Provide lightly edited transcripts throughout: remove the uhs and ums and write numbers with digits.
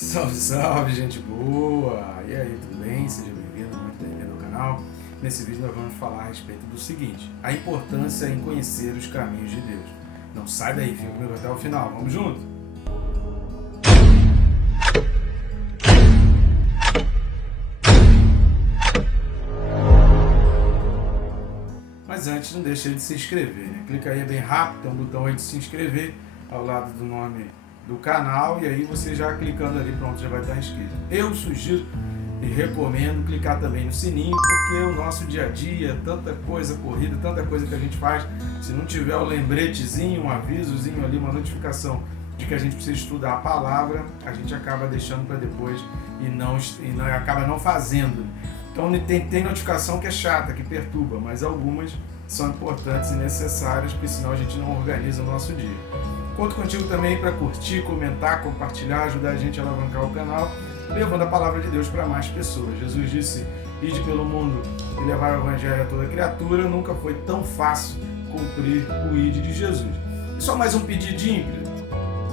Salve, salve, gente boa! E aí, tudo bem? Seja bem-vindo, muito bem-vindo ao canal. Nesse vídeo nós vamos falar a respeito do seguinte: a importância em conhecer os caminhos de Deus. Não sai daí, fica comigo até o final, vamos junto? Mas antes, não deixe de se inscrever, né? Clica aí, é bem rápido, tem um botão aí de se inscrever ao lado do nome do canal, e aí você já clicando ali, pronto, já vai estar inscrito. Eu sugiro e recomendo clicar também no sininho, porque o nosso dia a dia, tanta coisa corrida, tanta coisa que a gente faz, se não tiver o lembretezinho, um avisozinho ali, uma notificação de que a gente precisa estudar a palavra, a gente acaba deixando para depois e acaba não fazendo. Então tem notificação que é chata, que perturba, mas algumas são importantes e necessárias, porque senão a gente não organiza o nosso dia. Conto contigo também para curtir, comentar, compartilhar, ajudar a gente a alavancar o canal, levando a palavra de Deus para mais pessoas. Jesus disse: ide pelo mundo e levar o evangelho a toda criatura. Nunca foi tão fácil cumprir o ide de Jesus. E só mais um pedidinho,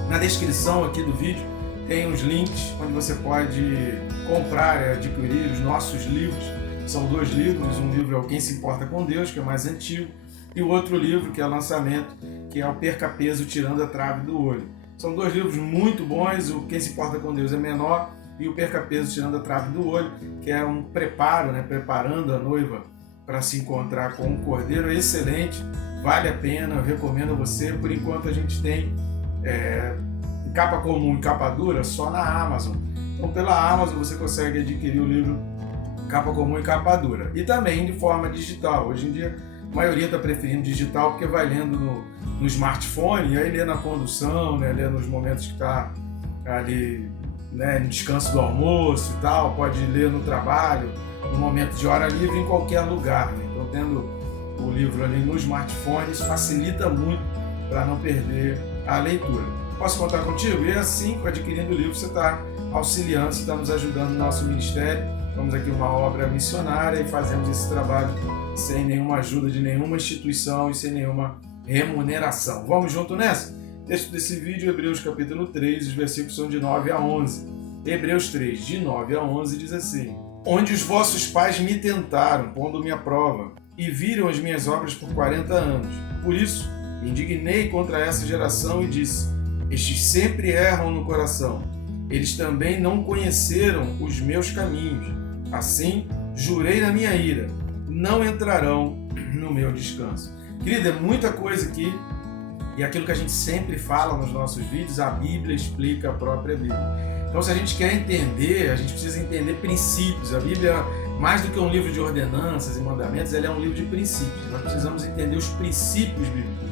na descrição aqui do vídeo tem os links onde você pode comprar e adquirir os nossos livros. São 2 livros, um livro é o Quem Se Importa com Deus, que é mais antigo, e o outro livro, que é lançamento, que é o Perca Peso Tirando a Trave do Olho. São 2 livros muito bons, o Quem Se Importa com Deus é menor, e o Perca Peso Tirando a Trave do Olho, que é um preparo, preparando a noiva para se encontrar com um cordeiro excelente, vale a pena, eu recomendo a você. Por enquanto a gente tem em capa comum e capa dura só na Amazon. Então pela Amazon você consegue adquirir o livro capa comum e capa dura. E também de forma digital. Hoje em dia a maioria está preferindo digital porque vai lendo no smartphone, e aí lê na condução, lê nos momentos que está ali no descanso do almoço e tal, pode ler no trabalho, no momento de hora livre, em qualquer lugar. Então tendo o livro ali no smartphone, isso facilita muito para não perder a leitura. Posso contar contigo? E assim, adquirindo o livro, você está auxiliando, você está nos ajudando no nosso ministério. Estamos aqui uma obra missionária e fazemos esse trabalho sem nenhuma ajuda de nenhuma instituição e sem nenhuma remuneração. Vamos junto nessa? Texto desse vídeo, Hebreus capítulo 3, os versículos são de 9 a 11. Hebreus 3, de 9 a 11, diz assim: onde os vossos pais me tentaram, pondo-me à prova, e viram as minhas obras por 40 anos. Por isso, me indignei contra essa geração e disse: estes sempre erram no coração. Eles também não conheceram os meus caminhos. Assim, jurei na minha ira: não entrarão no meu descanso. Querida, é muita coisa aqui, e aquilo que a gente sempre fala nos nossos vídeos, a Bíblia explica a própria Bíblia. Então, se a gente quer entender, a gente precisa entender princípios. A Bíblia, mais do que um livro de ordenanças e mandamentos, ela é um livro de princípios. Nós precisamos entender os princípios bíblicos.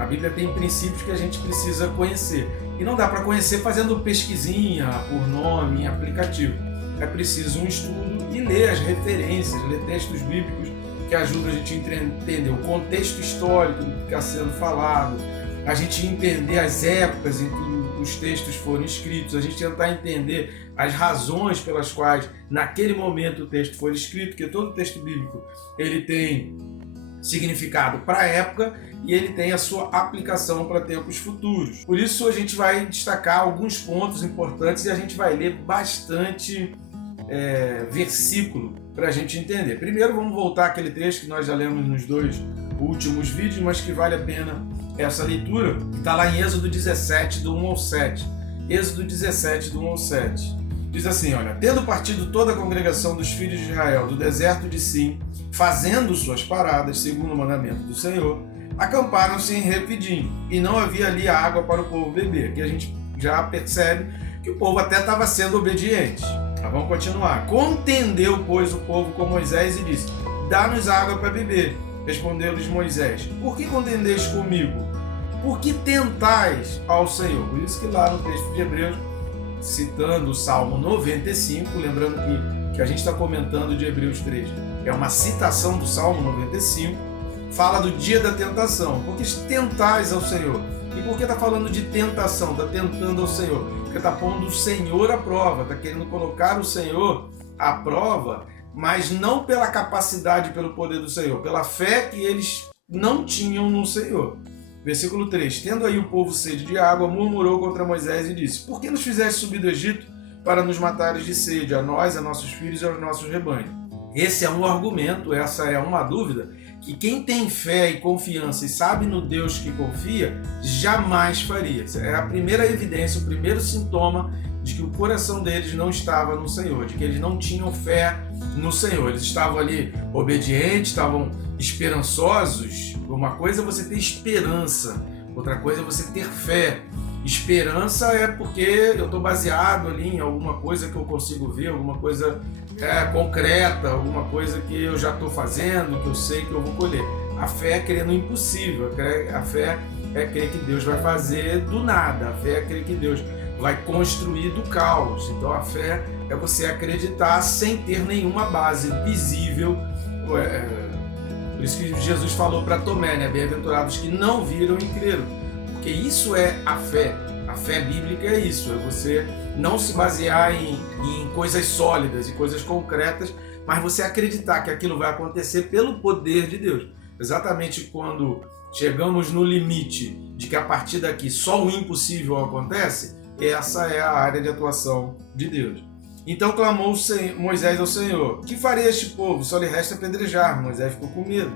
A Bíblia tem princípios que a gente precisa conhecer. E não dá para conhecer fazendo pesquisinha por nome, em aplicativo. É preciso um estudo e ler as referências, ler textos bíblicos que ajudam a gente a entender o contexto histórico do que está sendo falado, a gente entender as épocas em que os textos foram escritos, a gente tentar entender as razões pelas quais naquele momento o texto foi escrito, porque todo texto bíblico ele tem significado para a época e ele tem a sua aplicação para tempos futuros. Por isso a gente vai destacar alguns pontos importantes e a gente vai ler bastante versículo para a gente entender. Primeiro vamos voltar àquele trecho que nós já lemos nos 2 últimos vídeos, mas que vale a pena essa leitura, que está lá em Êxodo 17, do 1 ao 7. Êxodo 17, do 1 ao 7. Diz assim, olha: tendo partido toda a congregação dos filhos de Israel do deserto de Sim, fazendo suas paradas, segundo o mandamento do Senhor, acamparam-se em Refidim, e não havia ali água para o povo beber. Aqui a gente já percebe que o povo até estava sendo obediente. Mas vamos continuar. Contendeu, pois, o povo com Moisés e disse: dá-nos água para beber. Respondeu-lhes Moisés: por que contendeis comigo? Por que tentais ao Senhor? Por isso que lá no texto de Hebreus, citando o Salmo 95, lembrando que a gente está comentando de Hebreus 3, é uma citação do Salmo 95, fala do dia da tentação. Por que tentais ao Senhor? E por que está falando de tentação? Está tentando ao Senhor? Porque está pondo o Senhor à prova, está querendo colocar o Senhor à prova, mas não pela capacidade e pelo poder do Senhor, pela fé que eles não tinham no Senhor. Versículo 3. Tendo aí o povo sede de água, murmurou contra Moisés e disse: por que nos fizeste subir do Egito para nos matares de sede, a nós, a nossos filhos e aos nossos rebanhos. Esse é um argumento, essa é uma dúvida, que quem tem fé e confiança e sabe no Deus que confia, jamais faria. É a primeira evidência, o primeiro sintoma de que o coração deles não estava no Senhor, de que eles não tinham fé no Senhor. Eles estavam ali obedientes, estavam esperançosos. Uma coisa é você ter esperança, outra coisa é você ter fé. Esperança é porque eu estou baseado ali em alguma coisa que eu consigo ver, alguma coisa concreta, alguma coisa que eu já estou fazendo, que eu sei que eu vou colher. A fé é crer no impossível, a fé é crer que Deus vai fazer do nada, a fé é crer que Deus vai construir do caos. Então a fé é você acreditar sem ter nenhuma base visível. Por isso que Jesus falou para Tomé, né? Bem-aventurados que não viram e creram. Porque isso é a fé. A fé bíblica é isso, é você não se basear em coisas sólidas e coisas concretas, mas você acreditar que aquilo vai acontecer pelo poder de Deus. Exatamente quando chegamos no limite de que a partir daqui só o impossível acontece, essa é a área de atuação de Deus. Então clamou Moisés ao Senhor: que farei este povo? Só lhe resta apedrejar. Moisés ficou com medo.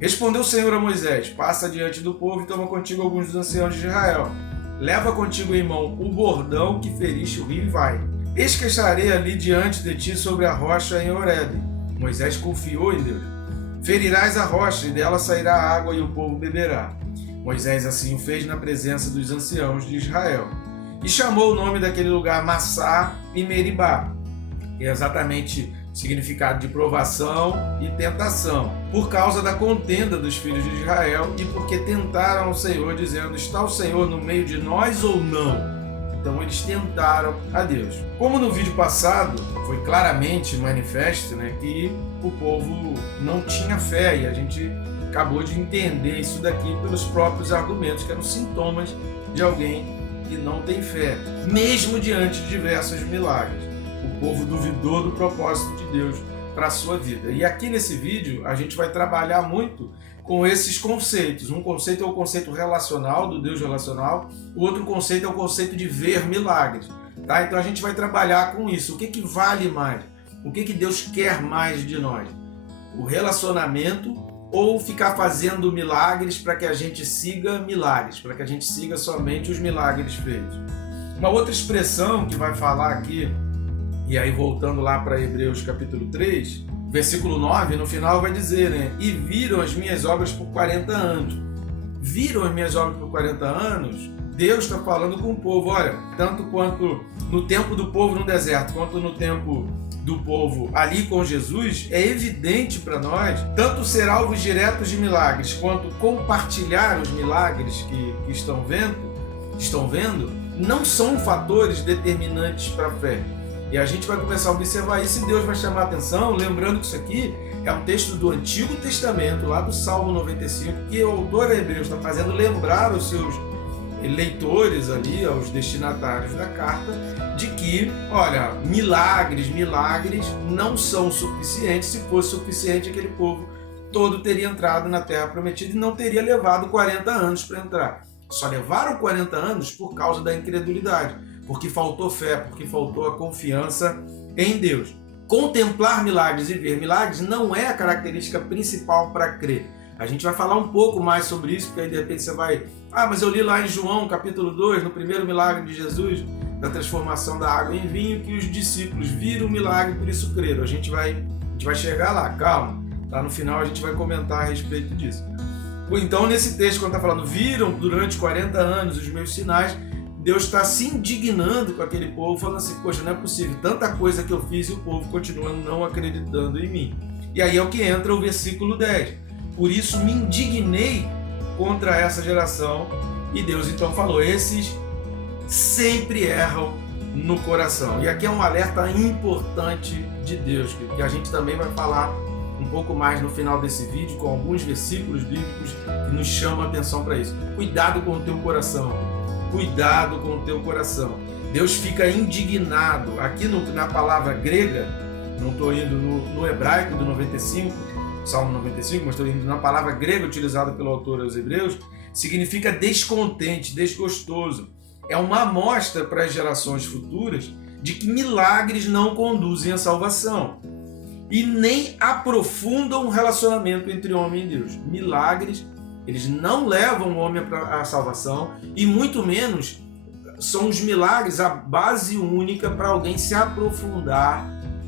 Respondeu o Senhor a Moisés: passa diante do povo e toma contigo alguns dos anciãos de Israel. Leva contigo em mão o bordão que feriste o rio e vai. Eis que estarei ali diante de ti sobre a rocha em Horebe. Moisés confiou em Deus. Ferirás a rocha e dela sairá água e o povo beberá. Moisés assim o fez na presença dos anciãos de Israel. E chamou o nome daquele lugar Massá e Meribá, que é exatamente significado de provação e tentação, por causa da contenda dos filhos de Israel e porque tentaram o Senhor, dizendo: está o Senhor no meio de nós ou não? Então eles tentaram a Deus. Como no vídeo passado foi claramente manifesto, né, que o povo não tinha fé, e a gente acabou de entender isso daqui pelos próprios argumentos, que eram sintomas de alguém que não tem fé, mesmo diante de diversos milagres. O povo duvidou do propósito de Deus para a sua vida. E aqui nesse vídeo a gente vai trabalhar muito com esses conceitos. Um conceito é o conceito relacional, do Deus relacional. O outro conceito é o conceito de ver milagres. Tá? Então a gente vai trabalhar com isso. O que vale mais? O que Deus quer mais de nós? O relacionamento ou ficar fazendo milagres para que a gente siga milagres, para que a gente siga somente os milagres feitos? Uma outra expressão que vai falar aqui, e aí voltando lá para Hebreus capítulo 3, versículo 9, no final vai dizer, né? E viram as minhas obras por 40 anos. Viram as minhas obras por 40 anos? Deus está falando com o povo. Olha, tanto quanto no tempo do povo no deserto, quanto no tempo do povo ali com Jesus, é evidente para nós, tanto ser alvos diretos de milagres, quanto compartilhar os milagres que estão vendo, não são fatores determinantes para a fé. E a gente vai começar a observar isso e Deus vai chamar a atenção, lembrando que isso aqui é um texto do Antigo Testamento, lá do Salmo 95, que o autor Hebreus está fazendo lembrar os seus leitores ali, aos destinatários da carta, de que, olha, milagres não são suficientes. Se fosse suficiente, aquele povo todo teria entrado na Terra Prometida e não teria levado 40 anos para entrar. Só levaram 40 anos por causa da incredulidade, porque faltou fé, porque faltou a confiança em Deus. Contemplar milagres e ver milagres não é a característica principal para crer. A gente vai falar um pouco mais sobre isso, porque aí de repente você vai... mas eu li lá em João, capítulo 2, no primeiro milagre de Jesus, da transformação da água em vinho, que os discípulos viram o milagre, por isso creram. A gente vai chegar lá, calma. Lá no final a gente vai comentar a respeito disso. Então, nesse texto, quando está falando, viram durante 40 anos os meus sinais, Deus está se indignando com aquele povo, falando assim, poxa, não é possível, tanta coisa que eu fiz e o povo continua não acreditando em mim. E aí é o que entra o versículo 10. Por isso me indignei contra essa geração. E Deus então falou, esses sempre erram no coração. E aqui é um alerta importante de Deus, que a gente também vai falar um pouco mais no final desse vídeo, com alguns versículos bíblicos que nos chamam a atenção para isso. Cuidado com o teu coração. Cuidado com o teu coração. Deus fica indignado. Aqui na palavra grega, não estou indo no hebraico do 95, Salmo 95, mas estou indo na palavra grega utilizada pelo autor aos Hebreus, significa descontente, desgostoso. É uma amostra para as gerações futuras de que milagres não conduzem à salvação e nem aprofundam o relacionamento entre homem e Deus. Milagres, eles não levam o homem à salvação e muito menos são os milagres a base única para alguém se aprofundar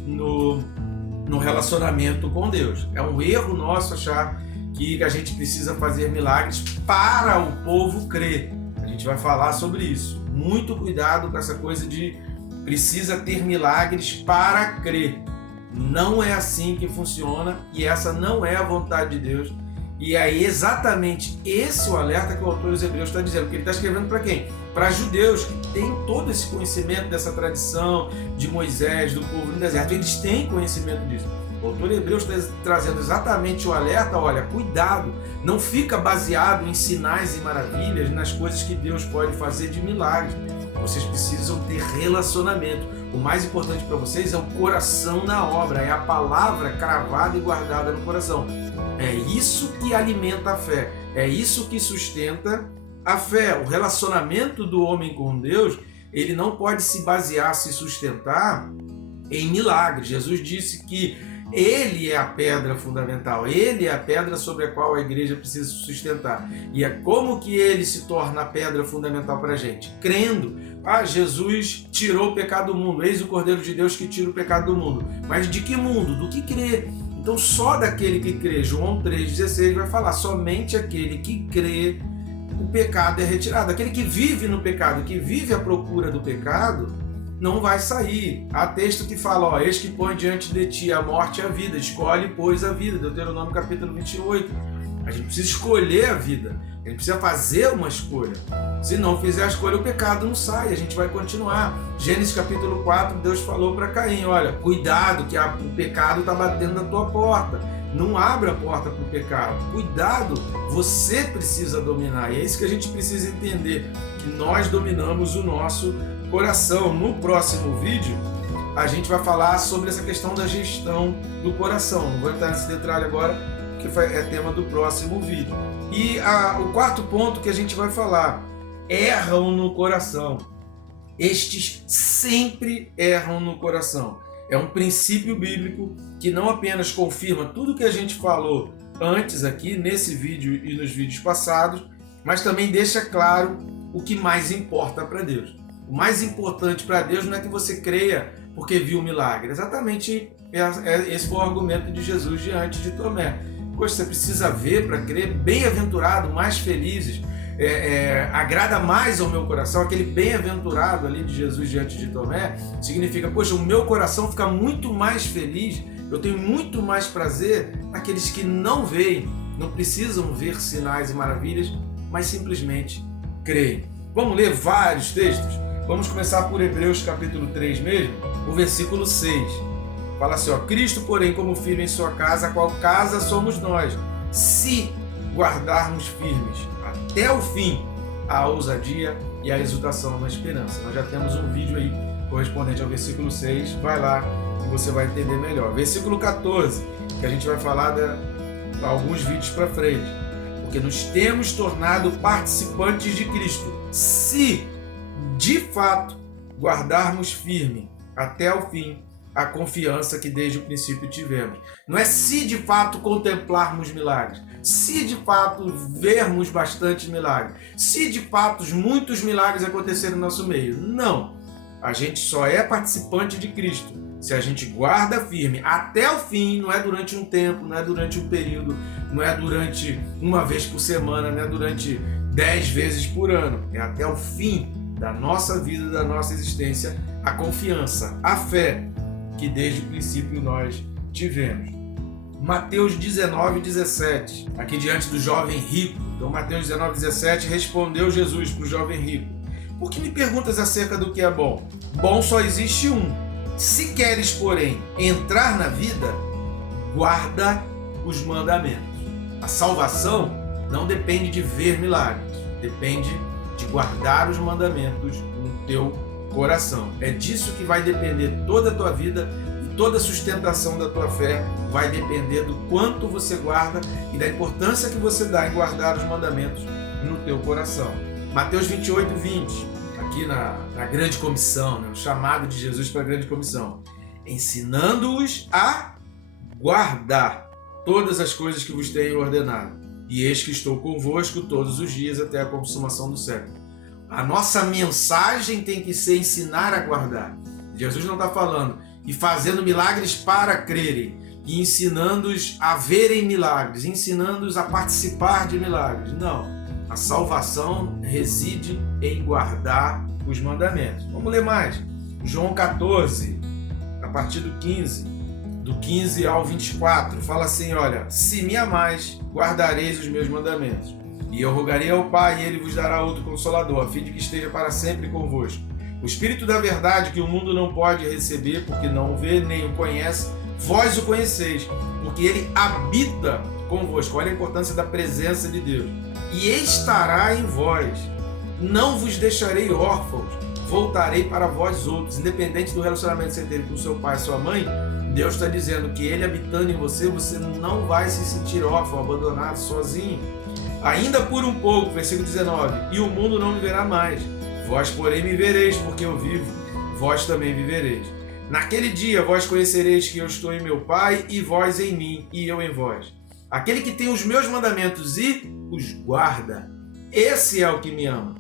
no relacionamento com Deus. É um erro nosso achar que a gente precisa fazer milagres para o povo crer. A gente vai falar sobre isso. Muito cuidado com essa coisa de precisa ter milagres para crer. Não é assim que funciona e essa não é a vontade de Deus. E é exatamente esse o alerta que o autor dos Hebreus está dizendo. Porque ele está escrevendo para quem? Para judeus que têm todo esse conhecimento dessa tradição de Moisés, do povo no deserto. Eles têm conhecimento disso. O autor de Hebreus está trazendo exatamente o alerta, olha, cuidado, não fica baseado em sinais e maravilhas, nas coisas que Deus pode fazer de milagres. Vocês precisam ter relacionamento. O mais importante para vocês é o coração na obra, é a palavra cravada e guardada no coração. É isso que alimenta a fé, é isso que sustenta a fé. O relacionamento do homem com Deus, ele não pode se basear, se sustentar em milagres. Jesus disse que Ele é a pedra fundamental, Ele é a pedra sobre a qual a igreja precisa se sustentar. E é como que Ele se torna a pedra fundamental para a gente? Crendo. Jesus tirou o pecado do mundo, eis o Cordeiro de Deus que tira o pecado do mundo. Mas de que mundo? Do que crê? Então só daquele que crê. João 3,16 vai falar, somente aquele que crê, o pecado é retirado. Aquele que vive no pecado, que vive à procura do pecado, não vai sair. Há texto que fala, eis que põe diante de ti a morte e a vida, escolhe, pois, a vida. Deuteronômio capítulo 28. A gente precisa escolher a vida, a gente precisa fazer uma escolha. Se não fizer a escolha, o pecado não sai, a gente vai continuar. Gênesis capítulo 4, Deus falou para Caim, olha, cuidado que o pecado está batendo na tua porta. Não abra a porta para o pecado. Cuidado, você precisa dominar. E é isso que a gente precisa entender, que nós dominamos o nosso coração. No próximo vídeo, a gente vai falar sobre essa questão da gestão do coração. Não vou entrar nesse detalhe agora, porque é tema do próximo vídeo. E o quarto ponto que a gente vai falar, erram no coração. Estes sempre erram no coração. É um princípio bíblico que não apenas confirma tudo que a gente falou antes aqui, nesse vídeo e nos vídeos passados, mas também deixa claro o que mais importa para Deus. O mais importante para Deus não é que você creia porque viu o milagre. Exatamente esse foi o argumento de Jesus diante de Tomé. Poxa, você precisa ver para crer. Bem-aventurado, mais felizes, agrada mais ao meu coração. Aquele bem-aventurado ali de Jesus diante de Tomé significa, poxa, o meu coração fica muito mais feliz, eu tenho muito mais prazer naqueles que não veem, não precisam ver sinais e maravilhas, mas simplesmente creem. Vamos ler vários textos? Vamos começar por Hebreus capítulo 3 mesmo, o versículo 6. Fala assim, Cristo, porém, como filho em sua casa, a qual casa somos nós, se guardarmos firmes até o fim a ousadia e a exultação na esperança. Nós já temos um vídeo aí correspondente ao versículo 6, vai lá e você vai entender melhor. Versículo 14, que a gente vai falar alguns vídeos para frente. Porque nos temos tornado participantes de Cristo, se de fato guardarmos firme até o fim a confiança que desde o princípio tivemos. Não é se de fato contemplarmos milagres, se de fato vermos bastante milagres, se de fato muitos milagres acontecerem no nosso meio. Não. A gente só é participante de Cristo se a gente guarda firme até o fim. Não é durante um tempo, não é durante um período, não é durante uma vez por semana, não é durante 10 vezes por ano. É até o fim da nossa vida, da nossa existência, a confiança, a fé que desde o princípio nós tivemos. Mateus 19:17, aqui diante do jovem rico. Então, Mateus 19:17, respondeu Jesus para o jovem rico: por que me perguntas acerca do que é bom? Bom só existe um. Se queres, porém, entrar na vida, guarda os mandamentos. A salvação não depende de ver milagres, depende de guardar os mandamentos no teu coração. É disso que vai depender toda a tua vida e toda a sustentação da tua fé vai depender do quanto você guarda e da importância que você dá em guardar os mandamentos no teu coração. Mateus 28:20. aqui na grande comissão, né? O chamado de Jesus para a grande comissão. Ensinando-os a guardar todas as coisas que vos tenho ordenado. E eis que estou convosco todos os dias até a consumação do século. A nossa mensagem tem que ser ensinar a guardar. Jesus não está falando e fazendo milagres para crerem, e ensinando-os a verem milagres, ensinando-os a participar de milagres. Não. A salvação reside em guardar os mandamentos. Vamos ler mais. João 14, a partir do 15 ao 24, fala assim, olha, se me amais, guardareis os meus mandamentos. E eu rogarei ao Pai, e Ele vos dará outro Consolador, a fim de que esteja para sempre convosco. O Espírito da verdade, que o mundo não pode receber, porque não o vê nem o conhece, vós o conheceis, porque Ele habita convosco. Olha a importância da presença de Deus. E estará em vós. Não vos deixarei órfãos, voltarei para vós outros. Independente do relacionamento que você teve com seu pai e sua mãe, Deus está dizendo que Ele habitando em você, você não vai se sentir órfão, abandonado, sozinho. Ainda por um pouco, versículo 19, e o mundo não me verá mais. Vós, porém, me vereis, porque eu vivo, vós também vivereis. Naquele dia vós conhecereis que eu estou em meu Pai, e vós em mim, e eu em vós. Aquele que tem os meus mandamentos e os guarda, esse é o que me ama.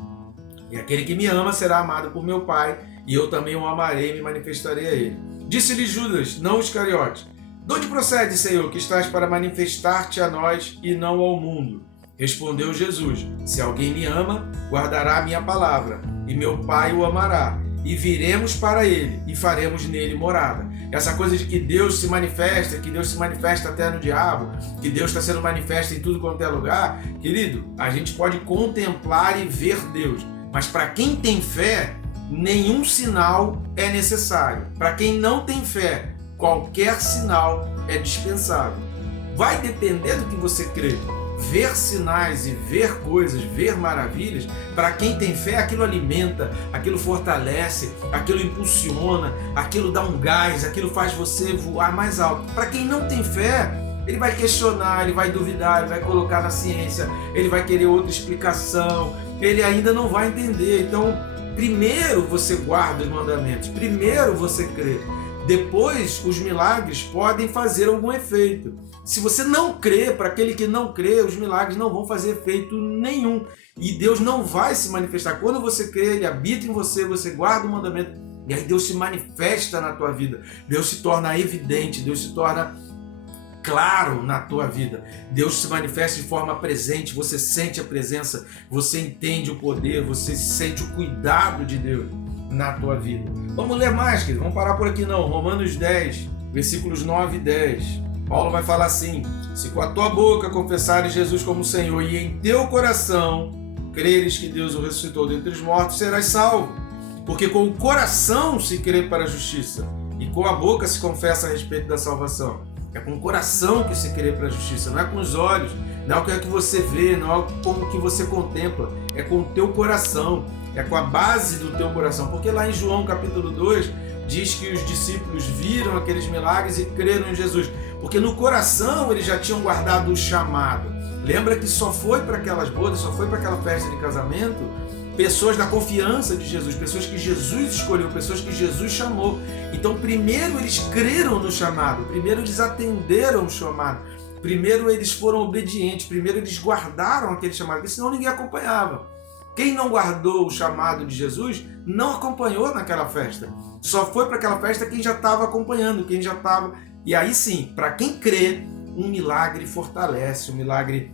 E aquele que me ama será amado por meu Pai, e eu também o amarei e me manifestarei a ele. Disse-lhe Judas, não Iscariote, de onde procede, Senhor, que estás para manifestar-te a nós e não ao mundo? Respondeu Jesus, se alguém me ama, guardará a minha palavra, e meu Pai o amará, e viremos para ele, e faremos nele morada. Essa coisa de que Deus se manifesta, que Deus se manifesta até no diabo, que Deus está sendo manifesto em tudo quanto é lugar, querido, a gente pode contemplar e ver Deus, mas para quem tem fé, nenhum sinal é necessário. Para quem não tem fé, qualquer sinal é dispensável. Vai depender do que você crê. Ver sinais e ver coisas, ver maravilhas, para quem tem fé, aquilo alimenta, aquilo fortalece, aquilo impulsiona, aquilo dá um gás, aquilo faz você voar mais alto. Para quem não tem fé, ele vai questionar, ele vai duvidar, ele vai colocar na ciência, ele vai querer outra explicação, ele ainda não vai entender. Então, primeiro você guarda os mandamentos, primeiro você crê, depois os milagres podem fazer algum efeito. Se você não crê, para aquele que não crê, os milagres não vão fazer efeito nenhum. E Deus não vai se manifestar. Quando você crê, Ele habita em você, você guarda o mandamento, e aí Deus se manifesta na tua vida. Deus se torna evidente, Deus se torna claro na tua vida. Deus se manifesta de forma presente, você sente a presença, você entende o poder, você sente o cuidado de Deus na tua vida. Vamos ler mais, querido. Vamos parar por aqui não. Romanos 10, versículos 9 e 10. Paulo vai falar assim, se com a tua boca confessares Jesus como Senhor e em teu coração creres que Deus o ressuscitou dentre os mortos, serás salvo. Porque com o coração se crê para a justiça e com a boca se confessa a respeito da salvação. É com o coração que se crê para a justiça, não é com os olhos, não é o que você vê, não é com o que você contempla, é com o teu coração, é com a base do teu coração. Porque lá em João capítulo 2 diz que os discípulos viram aqueles milagres e creram em Jesus. Porque no coração eles já tinham guardado o chamado. Lembra que só foi para aquelas bodas, só foi para aquela festa de casamento pessoas da confiança de Jesus, pessoas que Jesus escolheu, pessoas que Jesus chamou. Então primeiro eles creram no chamado, primeiro eles atenderam o chamado, primeiro eles foram obedientes, primeiro eles guardaram aquele chamado, porque senão ninguém acompanhava. Quem não guardou o chamado de Jesus não acompanhou naquela festa. Só foi para aquela festa quem já estava acompanhando, quem já estava... E aí sim, para quem crê, um milagre fortalece, um milagre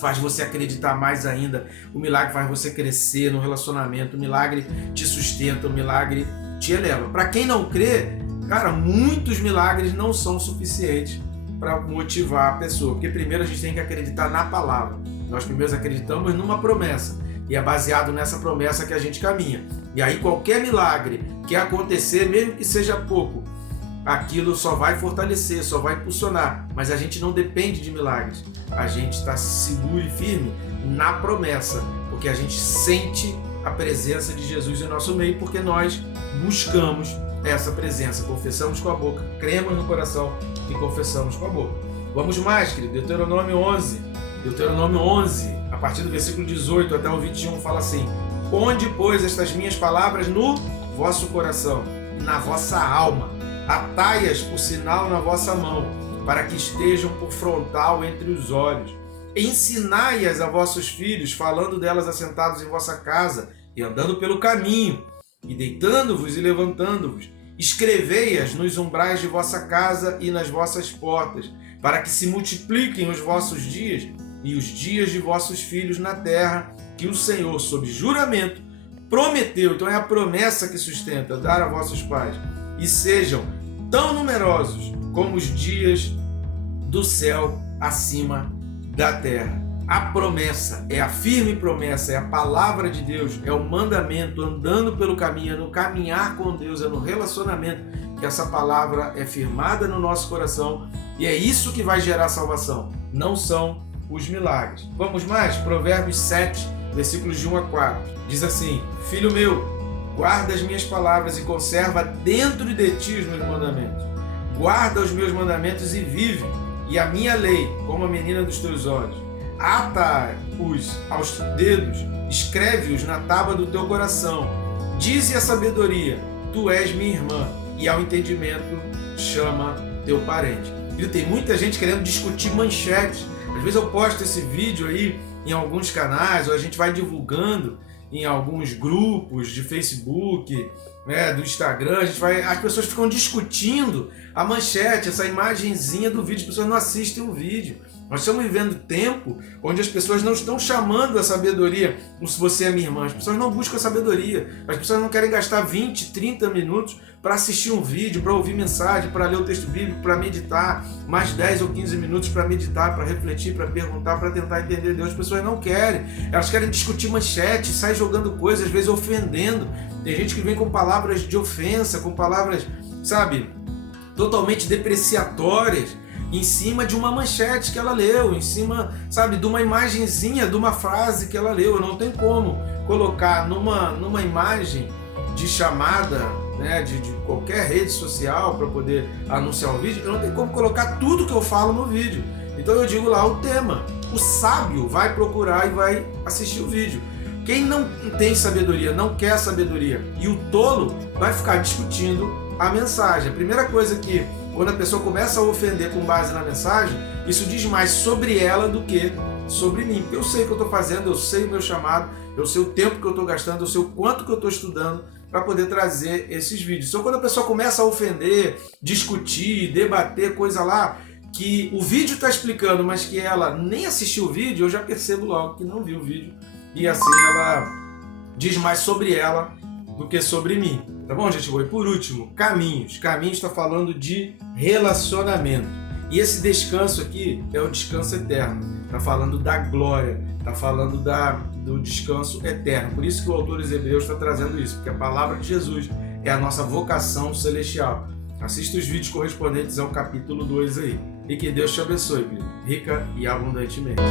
faz você acreditar mais ainda, o milagre faz você crescer no relacionamento, o milagre te sustenta, o milagre te eleva. Para quem não crê, cara, muitos milagres não são suficientes para motivar a pessoa, porque primeiro a gente tem que acreditar na palavra. Nós primeiro acreditamos numa promessa, e é baseado nessa promessa que a gente caminha. E aí qualquer milagre que acontecer, mesmo que seja pouco, aquilo só vai fortalecer, só vai impulsionar. Mas a gente não depende de milagres. A gente está seguro e firme na promessa, porque a gente sente a presença de Jesus em nosso meio, porque nós buscamos essa presença. Confessamos com a boca, cremos no coração e confessamos com a boca. Vamos mais, querido. Deuteronômio 11, a partir do versículo 18 até o 21, fala assim: Ponde, pois, estas minhas palavras no vosso coração e na vossa alma. Atai-as por sinal na vossa mão, para que estejam por frontal entre os olhos. Ensinai-as a vossos filhos, falando delas assentados em vossa casa e andando pelo caminho, e deitando-vos e levantando-vos. Escrevei-as nos umbrais de vossa casa e nas vossas portas, para que se multipliquem os vossos dias e os dias de vossos filhos na terra, que o Senhor, sob juramento, prometeu. Então é a promessa que sustenta, dar a vossos pais, e sejam tão numerosos como os dias do céu acima da terra. A promessa, é a firme promessa, é a palavra de Deus, é o mandamento, andando pelo caminho, é no caminhar com Deus, é no relacionamento que essa palavra é firmada no nosso coração, e é isso que vai gerar salvação, não são os milagres. Vamos mais? Provérbios 7, versículos de 1 a 4. Diz assim: Filho meu, guarda as minhas palavras e conserva dentro de ti os meus mandamentos. Guarda os meus mandamentos e vive, e a minha lei como a menina dos teus olhos. Ata-os aos dedos, escreve-os na tábua do teu coração. Dize a sabedoria: tu és minha irmã, e ao entendimento chama teu parente. E tem muita gente querendo discutir manchetes. Às vezes eu posto esse vídeo aí em alguns canais, ou a gente vai divulgando em alguns grupos de Facebook, do Instagram, as pessoas ficam discutindo a manchete, essa imagenzinha do vídeo, as pessoas não assistem o vídeo. Nós estamos vivendo tempo onde as pessoas não estão chamando a sabedoria, como se você é minha irmã. As pessoas não buscam a sabedoria. As pessoas não querem gastar 20, 30 minutos para assistir um vídeo, para ouvir mensagem, para ler o texto bíblico, para meditar, mais 10 ou 15 minutos para meditar, para refletir, para perguntar, para tentar entender Deus. As pessoas não querem. Elas querem discutir manchete, saem jogando coisas, às vezes ofendendo. Tem gente que vem com palavras de ofensa, com palavras, totalmente depreciatórias, em cima de uma manchete que ela leu, em cima, de uma imagenzinha, de uma frase que ela leu. Não tem como colocar numa imagem de chamada, de qualquer rede social para poder anunciar o vídeo, eu não tenho como colocar tudo que eu falo no vídeo. Então eu digo lá o tema. O sábio vai procurar e vai assistir o vídeo. Quem não tem sabedoria, não quer sabedoria, e o tolo vai ficar discutindo a mensagem. A primeira coisa que, quando a pessoa começa a ofender com base na mensagem, isso diz mais sobre ela do que sobre mim. Porque eu sei o que eu estou fazendo, eu sei o meu chamado, eu sei o tempo que eu estou gastando, eu sei o quanto que eu estou estudando para poder trazer esses vídeos. Então, quando a pessoa começa a ofender, discutir, debater, coisa lá, que o vídeo está explicando, mas que ela nem assistiu o vídeo, eu já percebo logo que não viu o vídeo. E assim ela diz mais sobre ela do que sobre mim. Tá bom, gente? E por último, caminhos. Caminhos está falando de relacionamento. E esse descanso aqui é o descanso eterno. Está falando da glória. Está falando do descanso eterno. Por isso que o autor dos Hebreus está trazendo isso. Porque a palavra de Jesus é a nossa vocação celestial. Assista os vídeos correspondentes ao capítulo 2 aí. E que Deus te abençoe, rica e abundantemente.